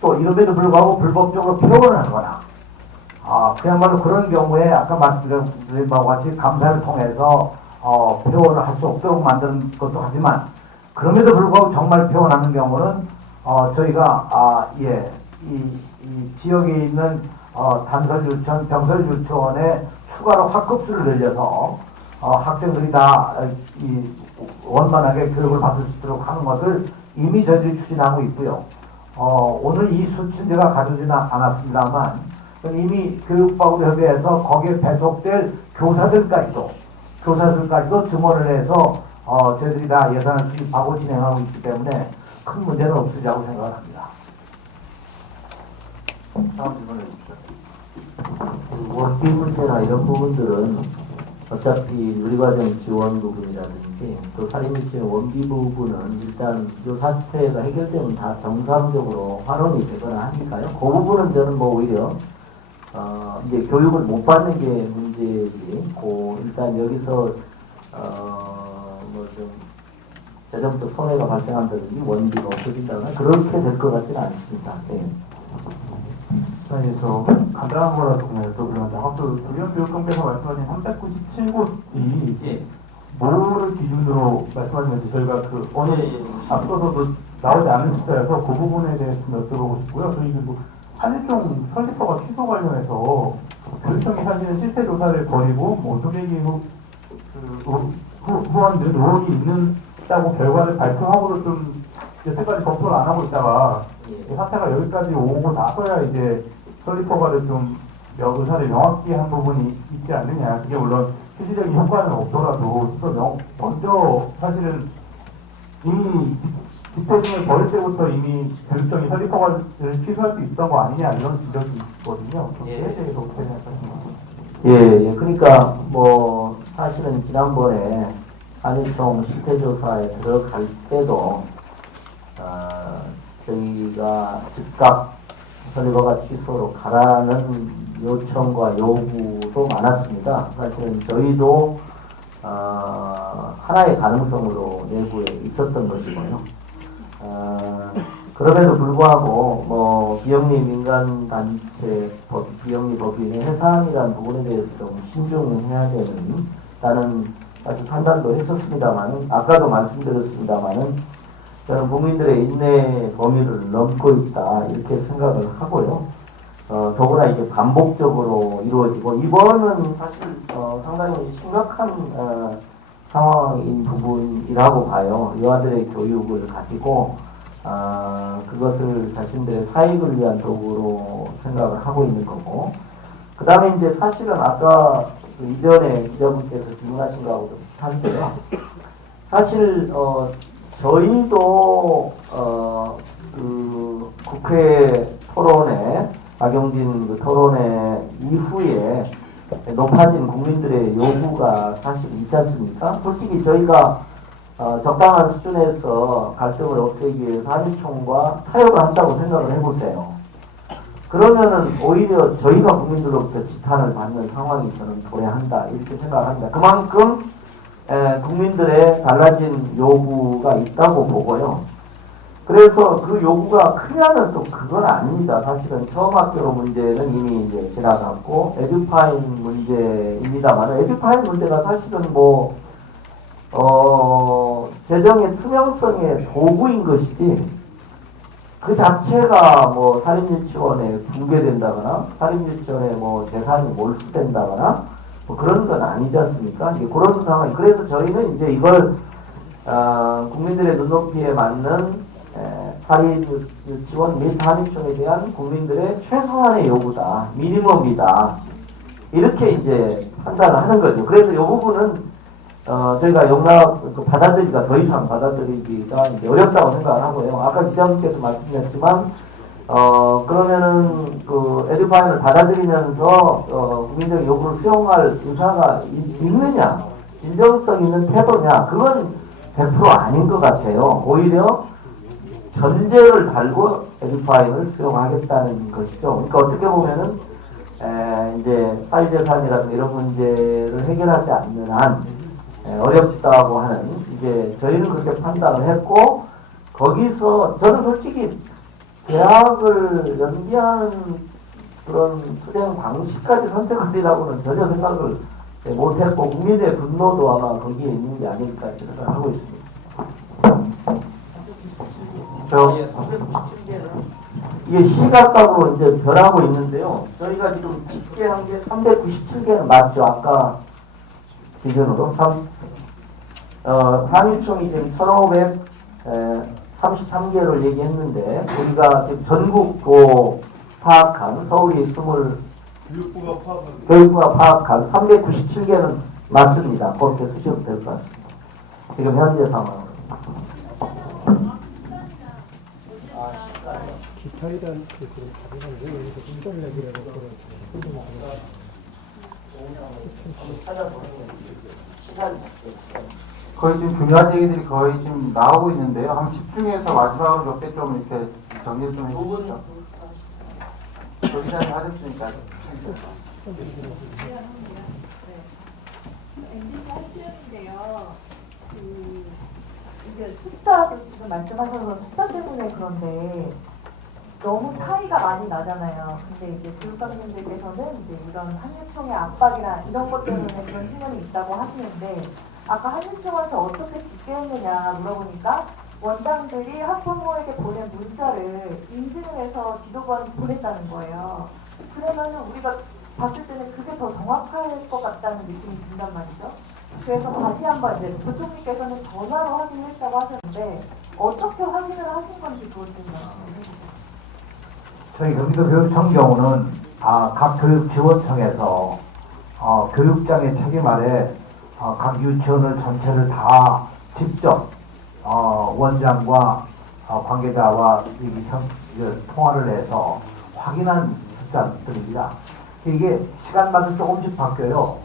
또 이름에도 불구하고 불법적으로 폐원을 하거나 그야말로 그런 경우에 아까 말씀드린 바와 같이 감사를 통해서 폐원을 할 수 없도록 만드는 것도 하지만, 그럼에도 불구하고 정말 폐원하는 경우는 저희가 이 지역에 있는 단설 유치원, 병설 유치원에 추가로 학급수를 늘려서 학생들이 다 원만하게 교육을 받을 수 있도록 하는 것을 이미 저희들이 추진하고 있고요. 오늘 이 수치는 제가 가져오지는 않았습니다만 이미 교육부하고 협의해서 거기에 배속될 교사들까지도 증원을 해서 저희들이 다 예산을 수립하고 진행하고 있기 때문에 큰 문제는 없으리라고 생각합니다. 다음 질문해 주십시오. 원비 문제나 이런 부분들은 어차피 누리과정 지원 부분이라든지 또 살인미수의 원비 부분은 일단 이 사태가 해결되면 다 정상적으로 환원이 되거나 하니까요. 그 부분은 저는 뭐 오히려 이제 교육을 못 받는 게 문제지. 일단 여기서 뭐 좀 재정적 손해가 발생한다든지 원비가 없어진다거나 그렇게 될 것 같지는 않습니다. 네. 네, 저 간단한 거라도 그냥 여쭤보려는데 아까 의원 교육감께서 말씀하신 397곳이 예. 뭐를 기준으로 말씀하신 건지 저희가 앞서서도 나오지 않은 숫자여서 그 부분에 대해서 좀 여쭤보고 싶고요. 저희 그리고 한일종 설립허가 취소 관련해서 교육청이 사실은 실태 조사를 벌이고 뭐 조계기 후원들 의혹이 있다고 결과를 발표하고도 좀 여태까지 검토를 안 하고 있다가 이 사태가 여기까지 오고 나서야 이제 설립허가를 좀 의사를 명확히 한 부분이 있지 않느냐. 그게 물론 실질적인 효과는 없더라도 먼저 사실은 이미 집회등을 벌일 때부터 이미 교육청이 설립허가를 취소할 수 있던 거 아니냐 이런 지적이 있거든요. 예. 그에 대해서 어떻게 생각하십니까? 예, 그러니까 뭐 사실은 지난번에 한일총 실태조사에 들어갈 때도 저희가 즉각 설립허가 취소로 가라는 요청과 요구도 많았습니다. 사실은 저희도 하나의 가능성으로 내부에 있었던 것이고요. 그럼에도 불구하고 뭐 비영리 민간단체 비영리 법인의 해산이라는 부분에 대해서 좀 신중해야 되는 사실 판단도 했었습니다만은 아까도 말씀드렸습니다만은 저는 국민들의 인내 범위를 넘고 있다 이렇게 생각을 하고요. 더구나 이게 반복적으로 이루어지고 이번은 사실 상당히 심각한 상황인 부분이라고 봐요. 요아들의 교육을 가지고 그것을 자신들의 사익을 위한 도구로 생각을 하고 있는 거고 그 다음에 이제 사실은 아까 이전에 기자분께서 질문하신 거하고 좀 비슷한데요. 사실 저희도 그 국회 토론회 박용진 그 토론회 이후에 높아진 국민들의 요구가 사실 있지 않습니까? 솔직히 저희가 적당한 수준에서 갈등을 없애기 위해서 한일총과 타협을 한다고 생각을 해보세요. 그러면은 오히려 저희가 국민들로부터 지탄을 받는 상황이 저는 도래한다 이렇게 생각합니다. 그만큼 국민들의 달라진 요구가 있다고 보고요. 그래서 그 요구가 크냐면 또 그건 아닙니다. 사실은 처음학교로 문제는 이미 이제 지나갔고 에듀파인 문제입니다만 에듀파인 문제가 사실은 뭐 재정의 투명성의 도구인 것이지 그 자체가 뭐 사립유치원에 붕괴된다거나 사립유치원에 뭐 재산이 몰수된다거나 뭐 그런 건 아니지 않습니까? 이제 그런 상황이 그래서 저희는 이제 이걸 국민들의 눈높이에 맞는 사립유치원 및 한일총에 대한 국민들의 최소한의 요구다, 미니멈이다 이렇게 이제 판단을 하는 거죠. 그래서 이 부분은 저희가 받아들이기가 더 이상 받아들이기가 이제 어렵다고 생각을 하고요. 아까 기자님께서 말씀하셨지만 그러면은 그 에듀파인을 받아들이면서 국민적 요구를 수용할 의사가 있느냐, 진정성 있는 태도냐, 그건 100% 아닌 것 같아요. 오히려 전제를 달고 에듀파인을 수용하겠다는 것이죠. 그러니까 어떻게 보면은 이제 사유재산이라든가 이런 문제를 해결하지 않는 한 어렵다고 하는 이제 저희는 그렇게 판단을 했고 거기서 저는 솔직히 대학을 연기하는 그런 수행 방식까지 선택하리라고는 전혀 생각을 못했고 국민의 분노도 아마 거기에 있는 게 아닐까 생각을 하고 있습니다. 이게 시각각으로 이제 변하고 있는데요. 저희가 지금 집계한 게 397개는 맞죠? 아까 기준으로 한일총이 지금 33개를 얘기했는데 우리가 지금 전국고 파악한 서울이 20 교육부가 파악한 397개는 맞습니다. 그렇게 쓰셔도 될 것 같습니다. 지금 현재 상황은. 기타에 대한 그런 가능한 내용에서 인터넷이라는 그런 거의 지금 중요한 얘기들이 거의 지금 나오고 있는데요. 한번 집중해서 마지막으로 몇 개 좀 이렇게 정리 좀 해주시죠. 조 기자님 하셨으니까. MBC 한수영인데요. 이제 숫자도 지금 말씀하셔서 숫자 때문에 그런데 너무 차이가 많이 나잖아요. 근데 이제 교육감님들께서는 이제 이런 한유총의 압박이나 이런 것 때문에 그런 신문이 있다고 하시는데 아까 한유총한테 어떻게 집계했느냐 물어보니까 원장들이 학부모에게 보낸 문자를 인증을 해서 지도부한테 보냈다는 거예요. 그러면은 우리가 봤을 때는 그게 더 정확할 것 같다는 느낌이 든단 말이죠. 그래서 다시 한번 이제 부총리께서는 전화로 확인했다고 하셨는데 어떻게 확인을 하신 건지 그것 좀 말씀해 주세요. 저희 경기도 교육청 경우는 각 교육지원청에서 교육장의 책임 아래 각 유치원을 전체를 다 직접 원장과 관계자와 통화를 해서 확인한 숫자들입니다. 이게 시간마다 조금씩 바뀌어요.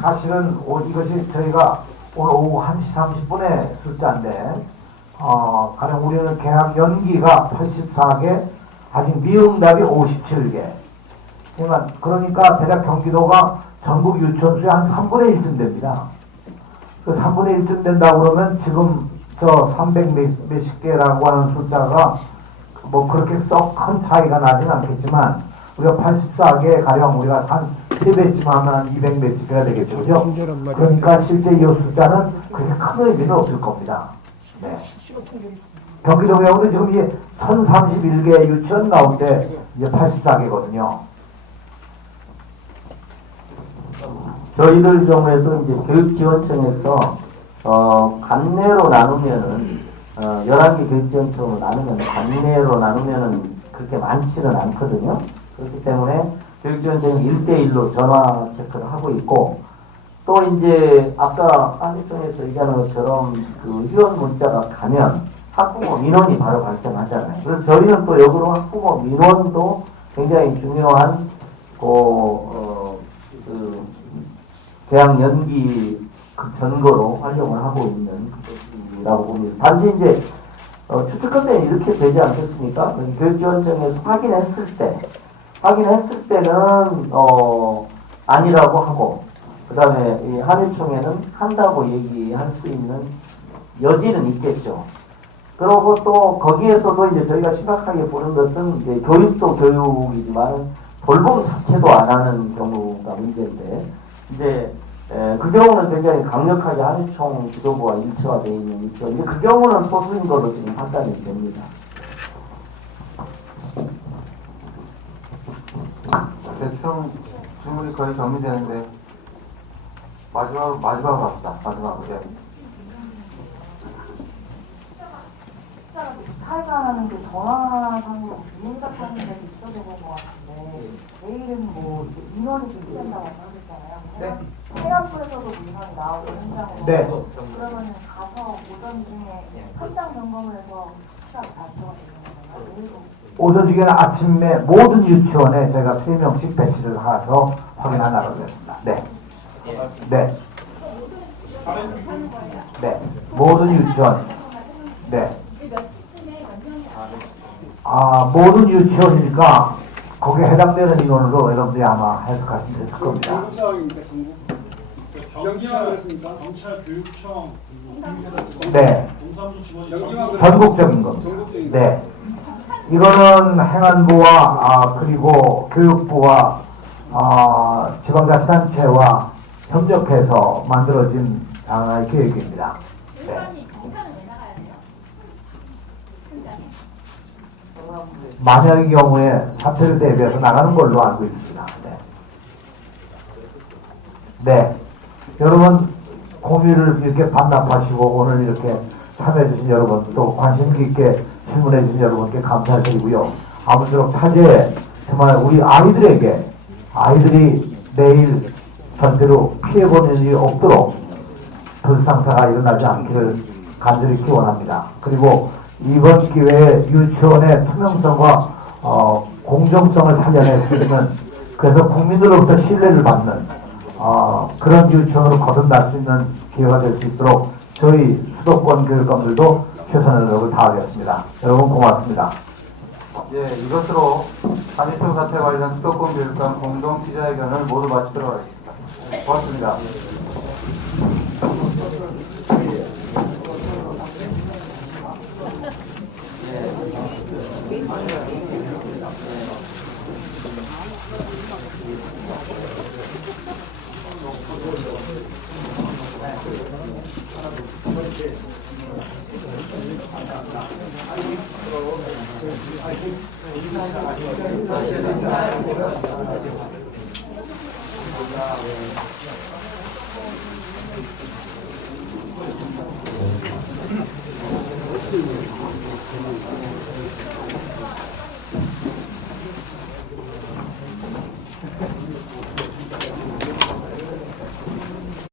사실은 이것이 저희가 오늘 오후 1시 30분에 숫자인데 가령 우리는 개학 연기가 84개, 아직 미응답이 57개. 그러니까 대략 경기도가 전국 유치원 수의 한 3분의 1쯤 됩니다. 그 3분의 1쯤 된다고 그러면 지금 저 300 몇십 개라고 하는 숫자가 뭐 그렇게 썩 큰 차이가 나진 않겠지만 우리가 84개 가령 우리가 한 3배쯤 하면 한 200 몇십 개가 되겠죠. 그죠? 그러니까 실제 이 숫자는 그렇게 큰 의미는 없을 겁니다. 네. 경기도 경우는 지금 이제 1031개 유치원 가운데 이제 84개거든요. 저희들 경우에도 이제 교육지원청에서 관내로 나누면은 11개 교육지원청으로 나누면 관내로 나누면은 그렇게 많지는 않거든요. 그렇기 때문에 교육지원청이 1대1로 전화 체크를 하고 있고 또 이제 아까 한일총에서 얘기하는 것처럼 그 회원 문자가 가면 학부모 민원이 바로 발생하잖아요. 그래서 저희는 또 역으로 학부모 민원도 굉장히 중요한 개학 연기 그 전거로 활용을 하고 있는 것이라고 봅니다. 단지 이제 추측컨대 이렇게 되지 않겠습니까? 교육지원청에서 확인했을 때는 아니라고 하고 그 다음에 이 한일총회는 한다고 얘기할 수 있는 여지는 있겠죠. 그리고 또 거기에서도 이제 저희가 심각하게 보는 것은 이제 교육도 교육이지만 돌봄 자체도 안 하는 경우가 문제인데 이제 그 경우는 굉장히 강력하게 한일총 지도부와 일치화되어 있는 있죠. 이제 그 경우는 소수인 걸로 지금 판단이 됩니다. 대충 질문이 거의 정리되는데 마지막으로 갑시다. 마지막으로. 예. 차이가 나는 게 전화상으로 비행답하는 데도 있어야 될 것 같은데 내일은 뭐 민원이 배치한다고 하셨잖아요. 네. 해남부에서도 민원이 나오고 현장으로. 네. 그러면 가서 오전 중에 현장 점검을 해서 수치가 발표가 되는 건가요? 내일도. 오전 중에는 아침에 모든 유치원에 제가 3명씩 배치를 해서 확인하려고 하겠습니다. 네. 네. 네. 모든 유치원. 네. 모든 유치원이니까 거기에 해당되는 인원으로 여러분들이 아마 해석하시면 될 겁니다. 전국 상황입니까? 연기만 그랬습니까? 경찰, 교육청, 네. 동사무소 직원이 전국적인 겁니다. 네. 이거는 행안부와 그리고 교육부와 지방자치단체와 협력해서 만들어진 하나의 계획입니다. 네. 만약의 경우에 사태를 대비해서 나가는 걸로 알고 있습니다. 네. 네. 여러분 공유를 이렇게 반납하시고 오늘 이렇게 참여해주신 여러분, 또 관심 깊게 질문해주신 여러분께 감사드리고요. 아무쪼록 타제에 정말 우리 아이들이 내일 절대로 피해보는 일이 없도록 불상사가 일어나지 않기를 간절히 기원합니다. 그리고 이번 기회에 유치원의 투명성과 공정성을 살려낼 수 있는, 그래서 국민들로부터 신뢰를 받는 그런 유치원으로 거듭날 수 있는 기회가 될 수 있도록 저희 수도권 교육감들도 최선의 노력을 다하겠습니다. 여러분 고맙습니다. 예, 이것으로 한일총 사태 관련 수도권 교육감 공동 기자회견을 모두 마치도록 하겠습니다. 고맙습니다.